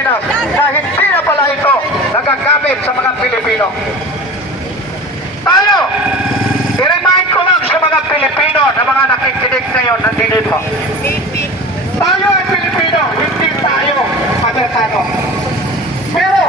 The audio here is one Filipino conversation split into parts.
Pilipinas na hindi na pala ito nagagamit sa mga Pilipino. Tayo, i-remind ko lang sa mga Pilipino na mga nakikinig ngayon nandito. Tayo ay Pilipino, hindi tayo Amerikano. Pero,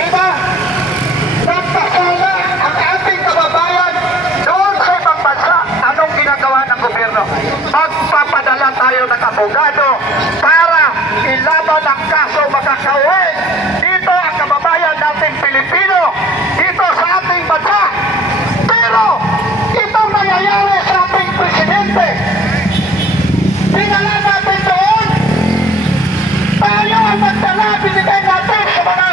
iba, nagpasala ang ating kababayan doon sa ibang bansa. Anong ginagawa ng gobyerno? Magpapadala tayo ng abogado para ilaban ang kaso makakauwi. Dito ang kababayan nating Pilipino, dito sa ating bansa. Pero, itong nangyayari sa ating presidente, dinala natin doon. Tayo ang magdala, binigay natin sa mga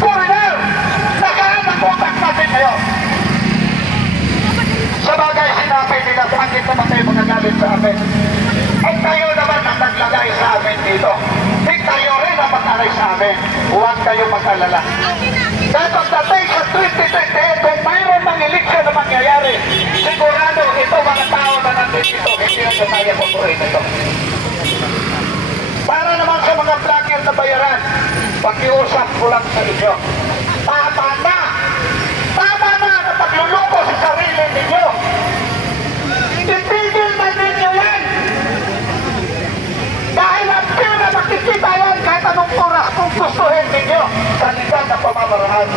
foreigner. Nasaan ang utak natin ngayon? Sa bagay sinabi nila, bakit naman tayo magagalit sa amin? At tayo naman ang naglagay sa amin dito. Di tayo rin ang mag-alay sa amin. Huwag kayo mag-alala. Dahil pagdating sa 2028, kung mayroon ng eleksyon na mangyayari, sigurado ito mga tao na nandito, hindi na tayo pupurin ito. Para naman sa mga vlogger na bayaran, pakiusap ko lang sa inyo. Tama na! Tama na na pagluluko sa sarili ninyo! Itigil na ninyo yan! Dahil ang pera makikita yan kahit anong oras kung gustuhin ninyo sa legal na pamamaraan.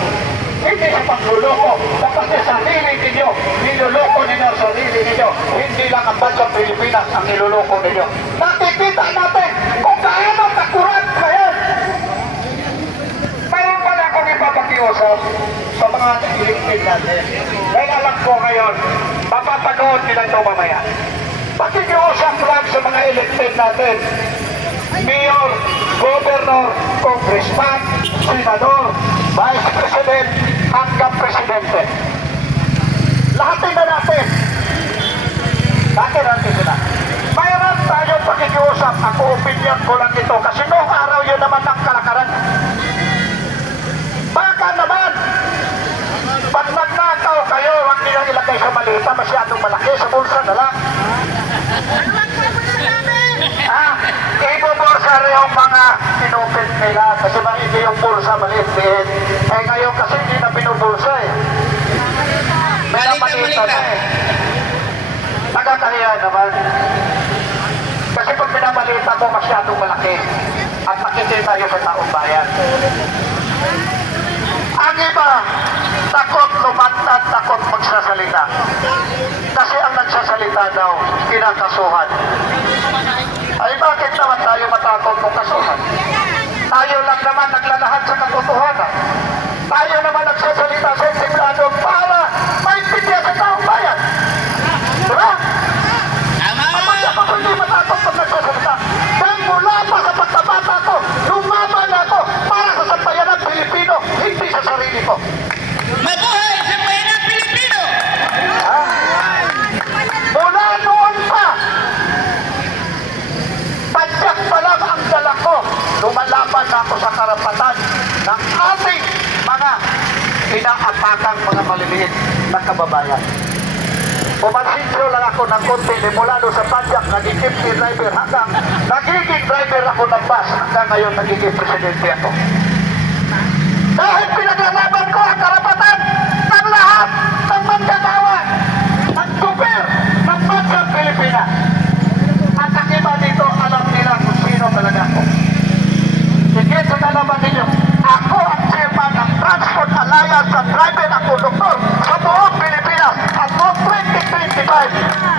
Hindi sa pagluluko, dapat sa sarili ninyo, niluluko ninyo ang sarili ninyo. Hindi lang ang bansang Pilipinas ang niluluko ninyo. Nakikita natin kung gaano kakurat ngayon. Mayroon pala akong ipapakiusap sa mga nag-iligpid natin. Dahil alam ko ngayon, mapapanood nila ito mamaya. Pakikiusap lang sa mga elected natin. Mayor, Governor, Congressman, Senador, Vice President, hanggang Presidente. Lahatin na natin. Lahatin natin sila. Mayroon tayong pakikiusap. Ako, opinion ko lang ito. Kasi noong araw yun naman ang kalakaran. Baka naman, pag magnakaw kayo, huwag nilang ilagay sa malita, masyadong malaki, sa bulsa na lang. Ibubursa rin yung mga inupit nila kasi hindi yung bulsa maliit-liit. Eh ngayon kasi hindi na binubulsa eh. Malita na eh. Nagkakahiya naman. Kasi pag pinamalita mo masyadong malaki at makikita yun sa taong bayan. Ang iba, takot lumantad, takot magsasalita. Kasi ang nagsasalita daw, kinakasuhan. Ay bakit naman tayo matakot kung kasuhan? Tayo lang naman naglalahad sa katotohanan. Tayo naman nagsasalita sa simplado para maintindihan sa taong bayan. Diba? Kapag ako hindi matakot pag nagsasalita, dahil mula pa sa pagkabata ko, lumaban ako para sa sambayanan Pilipino, hindi sa sarili ko. Mabuhay sa sambayanan Pilipino! Mula noon pa, padyak pa lang ang dala ko, lumalaban na ako sa karapatan ng ating mga inaapakang mga maliliit na kababayan. Pumansintyo lang ako ng konti, mula doon sa padyak, naging jeepney driver hanggang nagiging driver ako ng bus hanggang ngayon nagiging presidente ako. Dahil pinaglalaban ko ang karapatan ng lahat ng manggagawa ng gobyerno ng bansang Pilipinas. At ang iba dito, alam nila kung sino talaga ako. Sige, sa nalaman ninyo, ako ang chairman ng Transport Alliance at driver ako, doktor, sa buong Pilipinas. At noong 2025,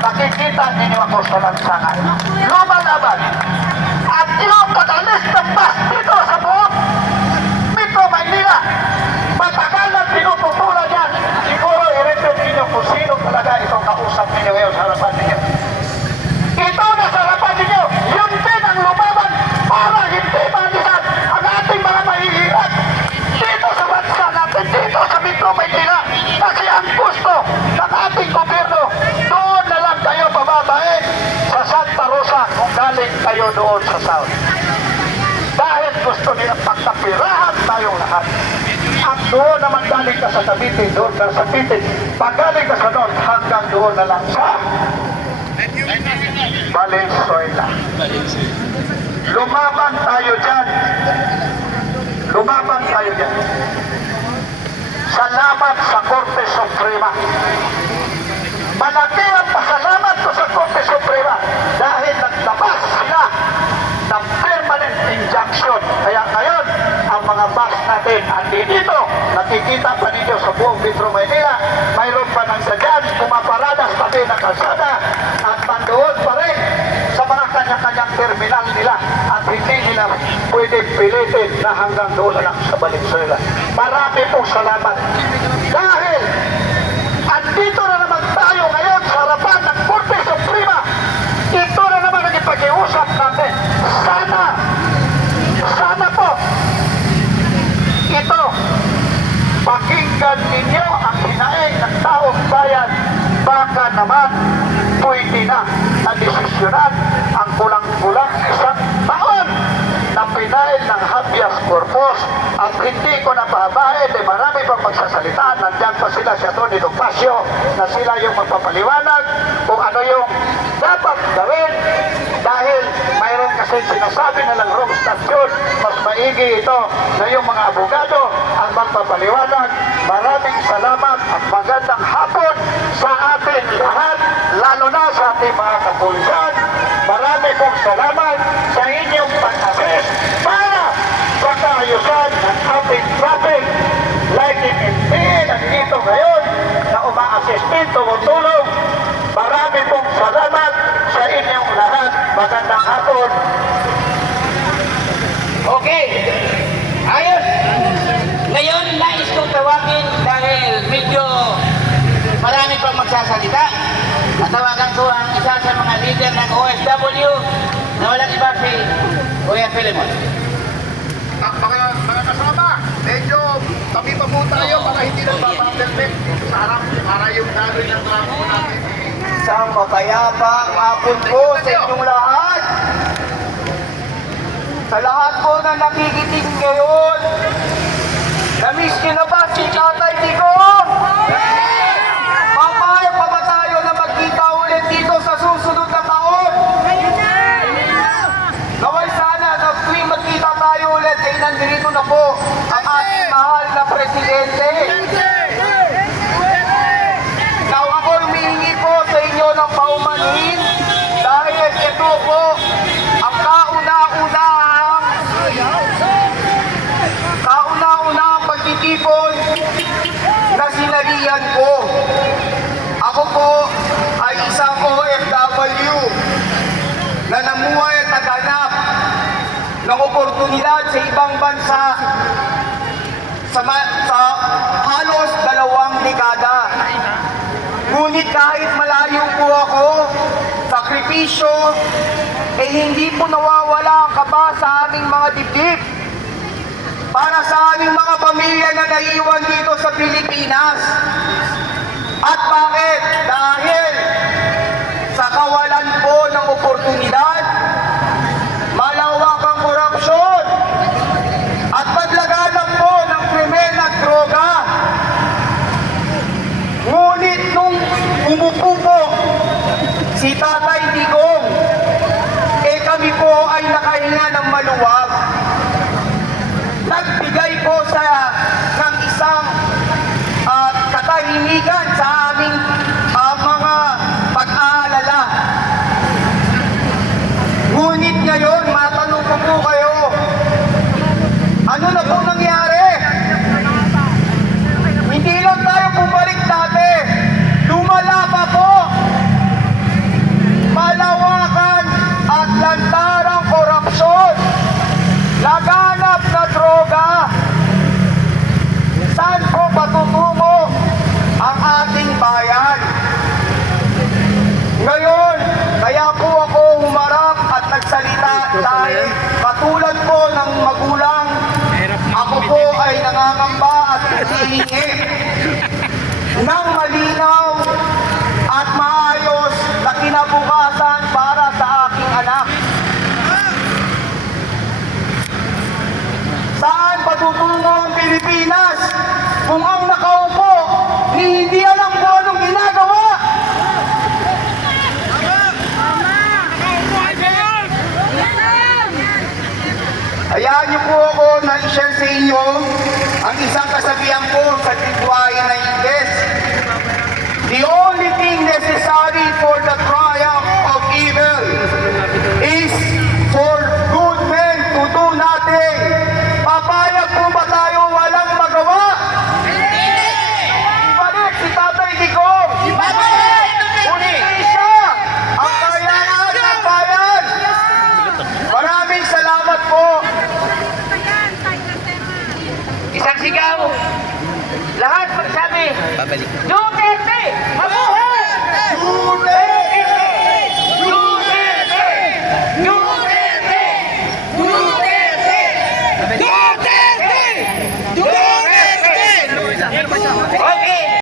makikita ninyo ako sa lansangan. Lumalaban. At yung katalis ng bus dito sa buong Metro Maynila, matagal na pinuputulan yan. Siguro i-record ninyo kung sino talaga itong kausap ninyo ngayon sa harapan ninyo. Ito na sa harapan ninyo, yun din ang lumaban para hindi malisan ang ating mga mahihirap dito sa bansa natin, dito sa Metro Maynila. Kasi ang gusto ng ating gobyerno, doon na lang kayo bababain sa Santa Rosa kung galing kayo doon sa South. Dahil gusto nila pagkapirahan tayong lahat. At doon naman galing ka sa Cavite, doon ka sa Cavite. Pag galing ka sa North, hanggang doon na lang sa Valenzuela. Lumaban tayo dyan. Lumaban tayo dyan. Salamat sa Korte Suprema. Malaki ang pasalamat ko sa Korte Suprema dahil nagtabas sila ng permanent injunction. Kaya ngayon, ang mga bus natin andi dito, nakikita pa ninyo sa buong Metro Manila, mayroon pa ng sadyan, pumaparada sa tabi ng kalsada at nandoon pa rin sa mga kanya-kanyang terminal nila at hindi nila pwede pilitin na hanggang doon na lang sa Valenzuela. Marami pong salamat. Dahil andito na naman tayo ngayon sa harapan ng Korte Suprema. Ito na naman ang ipag-iusap natin. Sana po, ito, pakinggan ninyo ang hinaing ng taong bayan. Baka naman pwede na desisyonan ang kulang-kulang isang taon na pinail ng habeas corpus. At hindi ko na pahabain, marami pang magsasalita. Nandiyan pa sila si Atty. Topacio na sila yung magpapaliwanag kung ano yung dapat gawin. Dahil mayroon kasi sinasabi na lang wrong statute, mas maigi ito na yung mga abogado ang magpapaliwanag. Maraming salamat at magandang hapon sa atin lahat, lalo na sa ating mga kapulisan. Marami pong salamat sa inyong pag-assist para sa kaayusan ng ating traffic lighting NPA nandito ngayon na uma-assist din, tumutulong. Marami pong salamat sa inyong lahat. Magandang hapon. Okay. Ayos. Ngayon, nais kong tawagin dahil medyo marami pang magsasalita. At tawagan ko ang isa sa mga leader ng OFW na walang iba si Kuya Filemon. Mga kasama, medyo tabi pa po tayo para hindi nagpapapelpek sa harap para yung gano'n ng traffic natin. Isang mapayapang hapon po sa inyong lahat. Sa lahat po na nakikinig ngayon, na-miss niyo na ba si Tatay Digong? Papayag pa ba tayo na magkita ulit dito sa susunod na taon? Naway sana na tuwing magkita tayo ulit ay nandito na po ang ating mahal na Presidente. Now ako humihingi po sa inyo ng paumanhin dahil ito po ang kauna-unahang pagtitipon na sinalihan ko. Ako po ay isang OFW na namuhay at naghanap ng oportunidad sa ibang bansa sa halos 2 dekada. Ngunit kahit malayo po ako, sakripisyo, hindi po nawawala ang kaba sa aming mga dibdib. Para sa aming mga pamilya na naiwan dito sa Pilipinas. At bakit? Dahil sa kawalan po ng oportunidad, malawak ang korupsyon, at paglaganap po ng krimen at droga. Ngunit nung umupo po si Tatay Digong, kami po ay nakahinga ng maluwag. Nagbigay po ng isang katahimikan sa aming mga pag-aalala. Ngunit ngayon, matanong ko po kayo, ano na po nangyari? Hindi lang tayo bumalik dati, lumala pa po. Malawakan at lantarang korupsyon, laganap na droga. Saan po patutungo ang ating bayan? Ngayon, kaya po ako humarap at nagsalita dahil katulad po ng magulang, ako po ay nangangamba at hinihingi ng malinaw at maayos na kinabukasan para sa aking anak. Saan patutungo ang Pilipinas kung ang nakaupo ni hindi alam kung anong ginagawa? Hayaan niyo po ako na i-share sa inyo ang isang kasabihan po sa lingwahe na Ingles. The only thing necessary for the triumph of evil is for good men to do nothing. Papayag po ba tayo walang magawa? Ibalik si Tatay Digong! Ulitin siya! Ang kayaan ng bayan! Maraming salamat po! Isang sigaw. Lahat magsabi. Duterte! Mabuhay! Duterte! Duterte! Duterte! Duterte!